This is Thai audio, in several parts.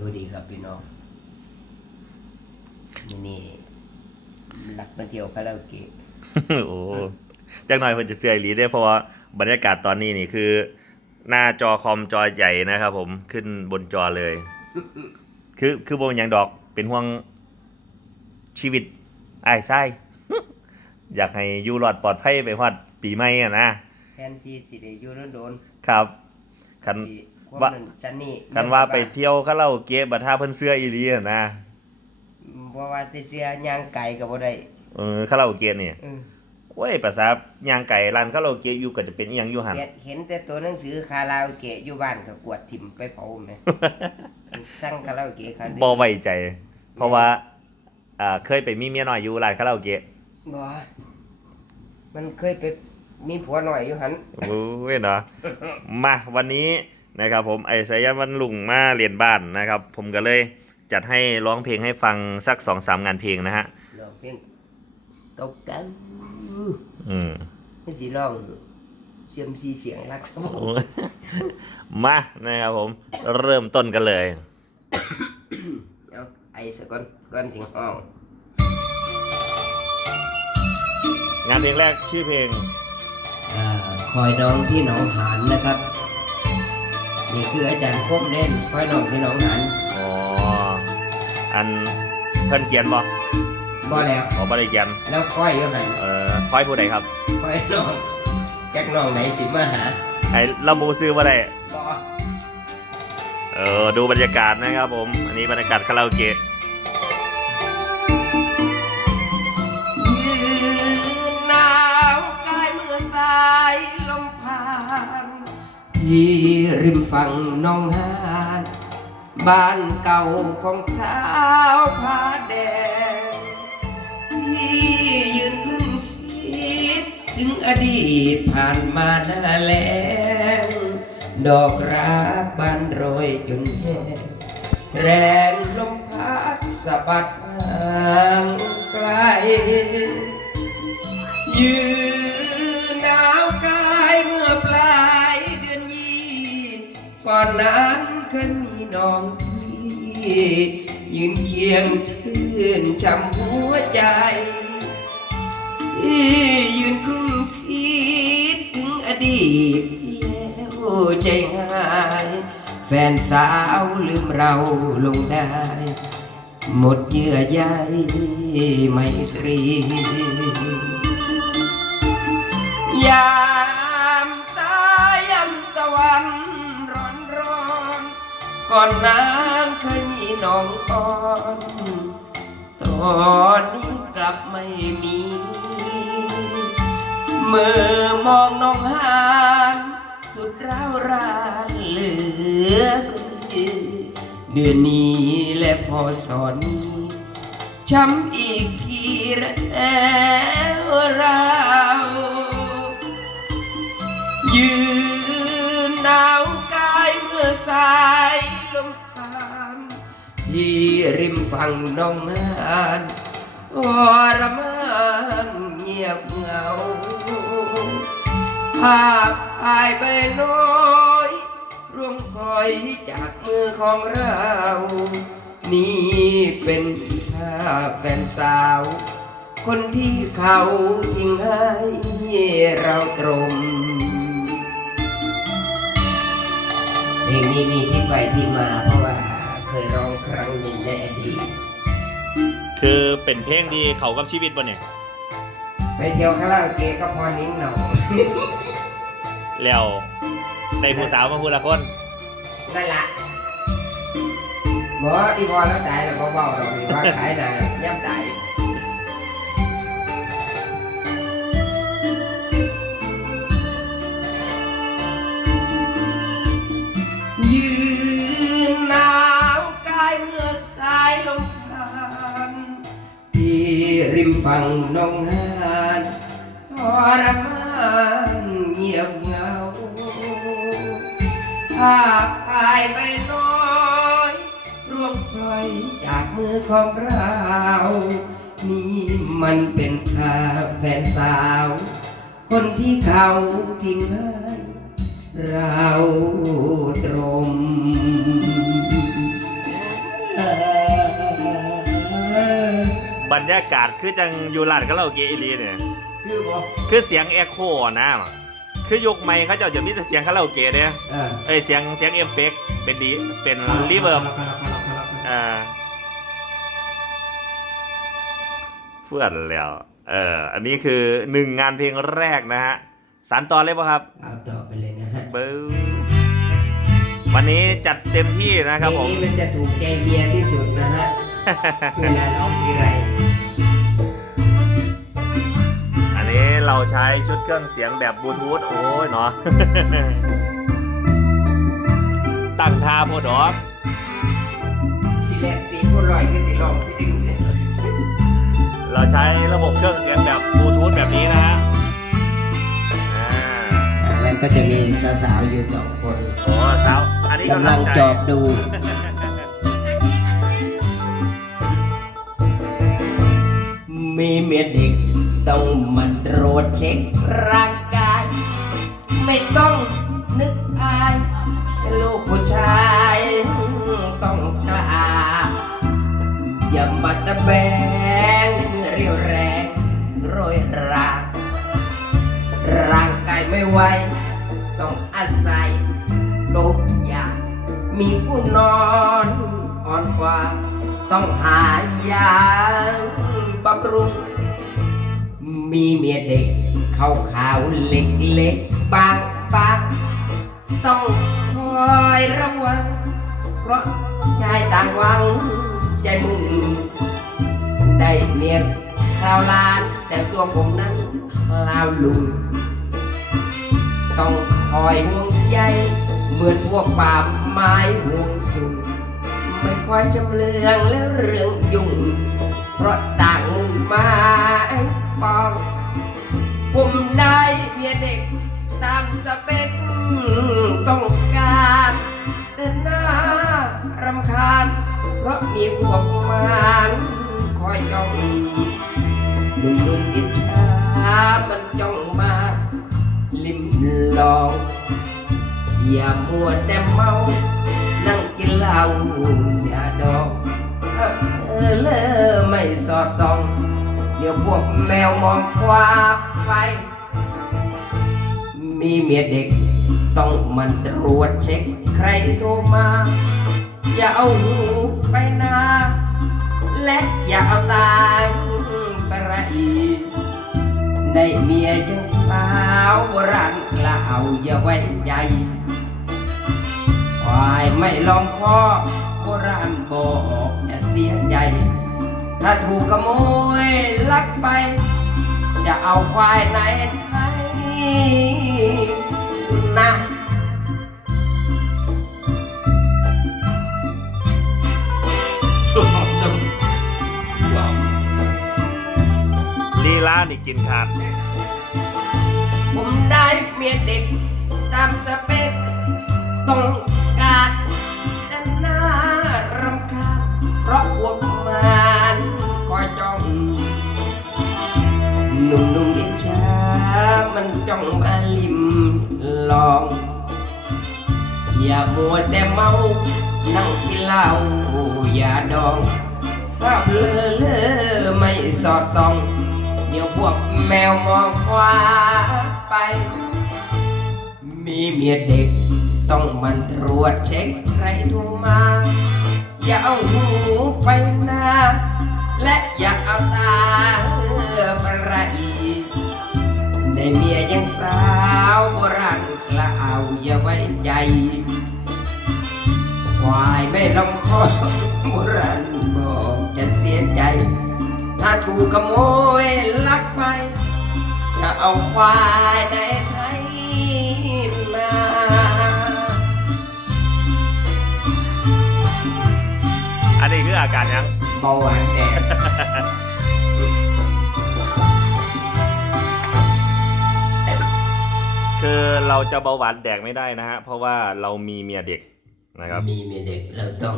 ดูดีครับพี่น้องนี่นี่หลักมาเที่ยวคาราโอเกะโอ้จักหน่อยเพิ่นจะเสื้ออีหลีได้อเพราะว่าบรรยากาศตอนนี้นี่คือ หน้าจอคอมจอใหญ่นะครับผมขึ้นบนจอเลย คือคือบ่เป็นหยังดอกเป็นห่วงชีวิตอ้ายไส้อยากให้อยู่รอดปลอดภัยไปฮอดปีใหม่อะนะแทนที่สิได้อยู่โดนครับคันๆสิค วามว่านั้นจันนี่คันว่าไปเที่ยวคาราโอเกะบัดถ้าเพิ่นเสื้ออีหลีอะนะเพราะว่าแต่เสียย่างไก่ก็บ่ได้เออคาราโอเกะนี่เออโอ้ยภาษาย่างไก่ร้านคาราโอเกะอยู่ก็จะเป็นอีหยังอยู่หั่น เห็นเห็นแต่ตัวหนังสือคาราโอเกะอยู่บ้านก็กวาดถิ่มไปเผาแม่ สั่งคาราโอเกะคาบ่ไว้ใจ เพราะว่าอ่าเคยไปมีเมียน้อยอยู่ร้านคาราโอเกะบ่มันเคยไปมีผัวหน่อยอยู่หัน โอ้ยเนาะมาวันนี้ นะครับผมไอ้สายันวันลุงมาเรียนบ้านนะครับ ผมก็เลยจัดให้ร้องเพลงให้ฟังสักสองสามงานเพลงนะฮะร้องเพลงตกกันอืมนี่สิร้องเสียมซีเสียงรักสมองโอ้ยมานะครับผม เริ่มต้นกันเลยเอาไอ้สะก่อนก่อนสิงห้องงานเพลงแรกชื่อเพลงอ่าคอยน้องที่หนองหานนะครับ นี่คืออาจารย์คมเล่นคอยน้องที่หนองหานอ๋อ อันเพิ่นเขียนบ่บ่แล้วอ๋อบ่ได้เขียน แล้วคอยอยู่หันเอ่อคอยผู้ใดครับคอยน้องจักน้องไหนสิมาหา ไอ้ระบุซื้อบ่ได้บ่เออ ดูบรรยากาศนะครับผม อันนี้บรรยากาศคาราโอเกะ ที่ริมฝั่งหนองหานบ้านเก่าของข้าวผาแดงที่ยืนพึ่งคิด ถึงอดีตผ่านมานาแล้วดอกรักบานโรยจนแห้งแรงลมพัดสะบัดห่างไกลยืน ก่อนนั้นเคยมีน้องพี่ยืนเคียงชื่นช่ำหัวใจยืนครุ่นคิดถึงอดีตแล้วใจหายแฟนสาวลืมเราลงได้ หมดเยื่อใยไม่ตรียา ก่อนนั้นเคยมีน้องอ่อน ตอนนี้กลับไม่มี เมื่อมองน้องหานสุดร้าวรานเหลือก็ยืเดือนนี้และพอสอนนี้ช้ำอีกทีแล้วเรายืนหนาวกายเมื่อสาย ที่ริมฝั่งหนองหานวรมานเงียบเหงา ภาพถ่ายไปน้อยร่วงคอยจากมือของเรา นี่เป็นภาพแฟนสาว คนที่เขาทิ้งให้เราตรงเพลงนี้มีที่ไปที่มาเพราะ ร้องครั้งหนึ่งในอดีตคือเป็นเพลงที่เขากับชีวิตบ่เนี่ย ไปเที่ยวคาราโอเกะก็พอนิ้งหนองแล้วได้ผู้สาวมาผู้ละคนนั่นละบอกอีบอลแล้วตายแล้วเบาๆเราถือว่าขายหนาย่ำตายยื ริมฝั่งนองหานทรมานเงียบเหงาภาพถ่ายไปน้อยร่วงพลอยจากมือของเรานี่มันเป็นภาพแฟนสาว คนที่เขาทิ้งให้เราตรง รยากาศคือจังอยู่ร้านคาราโอเกะอีหลีเนี่ย คือบอกคือเสียงแอคโคนะคือยกไมค์เขาเจ้าจะมีแต่เสียงคาราโอเกะเนี่ยเออเอ้ยเสียงเสียงเอฟเฟกต์เป็นดีเป็นรีเวิร์บอ่าเพื่อนแล้ว เอออันนี้คือหนึ่งงานเพลงแรกนะฮะสารต่อเลยป่ะครับเอาต่อไปเลยนะฮะเบิ้งวันนี้จัดเต็มที่นะครับผมเพลงนี้มันจะถูกใจเมียที่สุดนะฮะเวลาร้องทีไร นนี้เราใช้ชุดเครื่องเสียงแบบบลูทูธโอ้ยเนาะตั้งท่าโพดอกสิแลกสีคนลอยก็สิร้องเพลงเนี่ยเราใช้ระบบเครื่องเสียงแบบบลูทูธแบบนี้นะฮะอ่าแล้วก็จะมีสาวๆอยู่สองคนโอ้สาวอันนี้กำกำลัลังงใจจอบดูมีเมียเด็กต้องมา ตรวจเช็คร่างกาย ไม่ต้องนึกอายลูกผู้ชายต้องกล้าอย่ามาตะแบงเรียวแรงโรยราร่างกายไม่ไหวต้องอาศัยโรคยามีผู้นอนอ่อนกว่า ต้องหายาบำรุง มีเมียเด็กเขาขาวเล็กเล็กบางบางต้องคอยระวัง เพราะชายต่างวังใจมุ่งได้เมียคราวลานแต่ตัวผมนั้นคราวลุง ต้องคอยห่วงใยเหมือนพวกป่าไม้ห่วงสุนไม่ค่อยจำเลืองและเรื่องยุ่ง เพราะต่างมุ่งไม้ ปอง ผมได้เมียเด็กตามสเปคต้องการแต่หน้ารำคาญ เพราะมีพวกมารคอยจ้องหนุ่มๆอิจฉามันจ้องมา ลิมลอง อย่ามัวแต่เมา นั่งกินเหล้าอย่าดองเออเลอไม่สอดส่อง เดี๋ยวพวกแมวมองคว้าไป มีเมียเด็ก ต้องมันตรวจเช็คใครโทรมา อย่าเอาหูไปนา และอย่าเอาตาไประอีได้เมียยังสาวราณกล่าวอย่าไว้ใจควายไม่ลองคอโบราณบอกจะเสียใจ ถ้าถูกขโมยลักไป จะเอาควายไหนไทยนะลีลานี่กินขาด ผมได้เมียเด็ก ตามสเปคต้องการแต่หน้ารำคาญเพราะพว หนุ่มนุ่มอิจฉามันจ้องมาลิมลอง อย่ามัวแต่เมา นั่งกินเหล้าอย่าดองภาพเลอเลอไม่สอดส่อง เดี๋ยวพวกแมวมองคว้าไป มีเมียเด็กต้องมันตรวจเช็คใครโทรมา อย่าเอาหูไปนา และอย่าเอาตาไปไรได้เมียยังสาวโบราณกล่าวอย่าไว้ใจควายไม่ลำคอโบราณบอกจะเสียใจ ถ้าถูกขโมยลักไปจะเอาควายในไทยนาอันนี้คืออาการยัง เบาหวานแดงคือเราจะเบาหวานแดกไม่ได้นะฮะ เพราะว่าเรามีเมียเด็กนะครับ มีเมียเด็กเราต้อง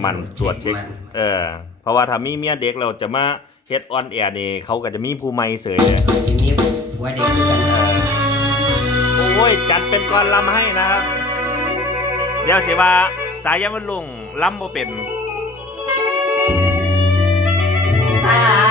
หมันตรวจเช็คมันเออ เพราะว่าถ้ามีเมียเด็กเราจะมาเฮ็ดออนแอร์นี่เขาก็จะมีผู้ไม่เสยเลยทีนี้หัวเด็กด้วยกันเออโอ้ยจัดเป็นกรลำให้นะครับ เดี๋ยวสิว่าสายยามวันลุงลำบ่เป็น สา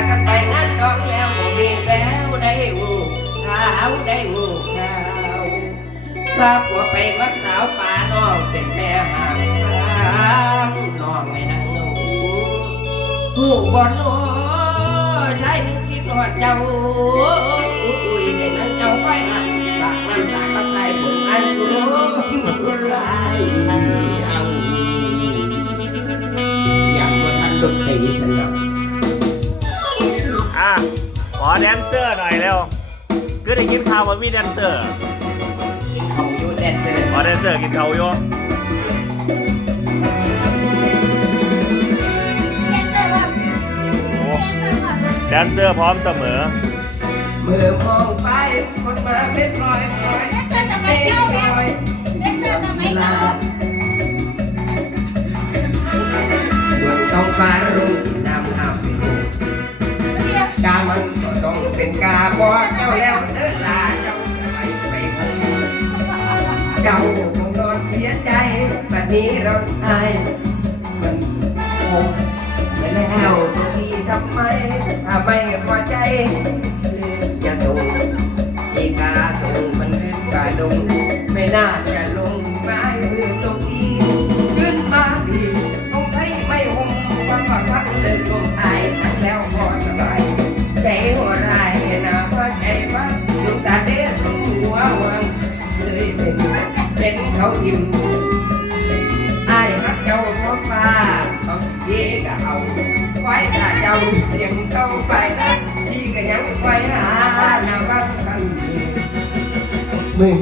กกันไปงานดองแล้วบ่มีแววได้หูขาวได้หูขาวพาผัวไปวัดสาวป่าน้องเป็นแม่หางทางน้องไม่นั่งงูหูบอลโอ้ชายนึกคิดหอดเจ้าอุ้ยได้นั่งเจ้าไว้หักสากน้ำตากับใส่ผมอันกูลายเอาอยากมาทันดนตรีสนับอะ แดนเซอร์หน่อยเร็วก็ได้กินข้าวว่ามีแดนเซอร์เขาอยู่แดนเซอร์ขอแดนเซอร์กินข้าวอยู่เล่นเตอร์แบบโอ้เล่นเตอร์แบบแดนเซอร์พร้อมเสมอเมื่อมองไปคนมาเป็นรอยรอยเล่นเตอร์ทำไมเจ้าเนี่ย บอเจ้าแล้วเดินลาเจ้าไปไปเจ้าคงนอนเสียใจบัดนี้เราตายมันคงไปแล้วตัวที่ทำไมทำไม่พอใจ ทิมอายฮักเจ้าเพราะฟ้าเขาดีก็เอาไว้ถ้าเจ้าเสียงเข้าไปนะที่ก็ยังไว้หาหน้าบ้านกันอยู่มึง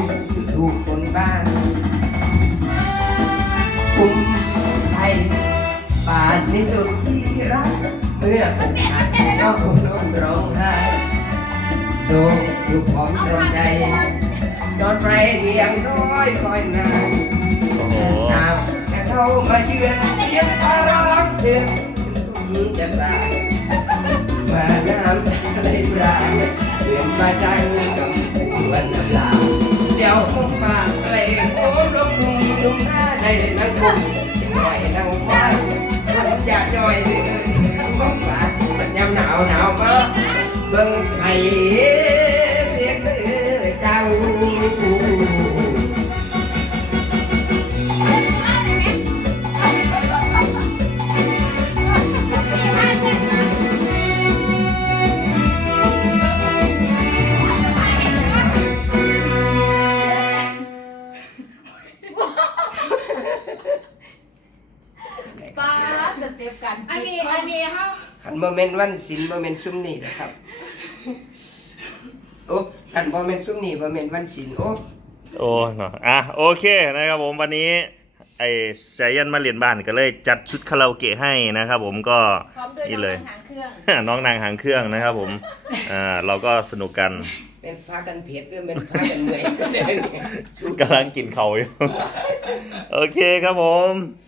ถูกคนบ้านคุ้มไทยป่านที่สุดที่รักเมื่อผมหักก็คงร้องร้องไห้โดนอยู่พร้อมตรองใจ นอนไรเรียงร้อยคอยนานโอ้โหหนาวแค่เข้ามาเยือนเสียงฟ้าร้องเตือนจะสายมาน้ำทะเลปลายเปลี่ยนมาใจกับวันน้ำลาวเดี๋ยวคงฝากเพลงโอ้ลมนุ่มนุ่มหน้าในนังคุมหน่อยนังฟ้าฉันอยากจอยเลยคงฝากมันยามหนาวหนาวมาเบิ่งไห้ วันศิลป์โมเมนต์ซุ้มนี่นะครับโอ้ขันโมเมนต์ซุ้มนี่โมเมนต์วันศิลป์โอ้โอ้เนาะอะโอเคนะครับผมวันนี้ไอ้สายันมาเรียนบ้านก็เลยจัดชุดคาราโอเกะให้นะครับผมก็พร้อมด้วยนี่น้องเลยหางเครื่อง น้องนางหางเครื่องนะครับผมอ่าเราก็สนุกกันเป็นพากันเผ็ดหรือเป็นพากันเหนื่อย กำลังกินเขาอยู่ โอเคครับผมค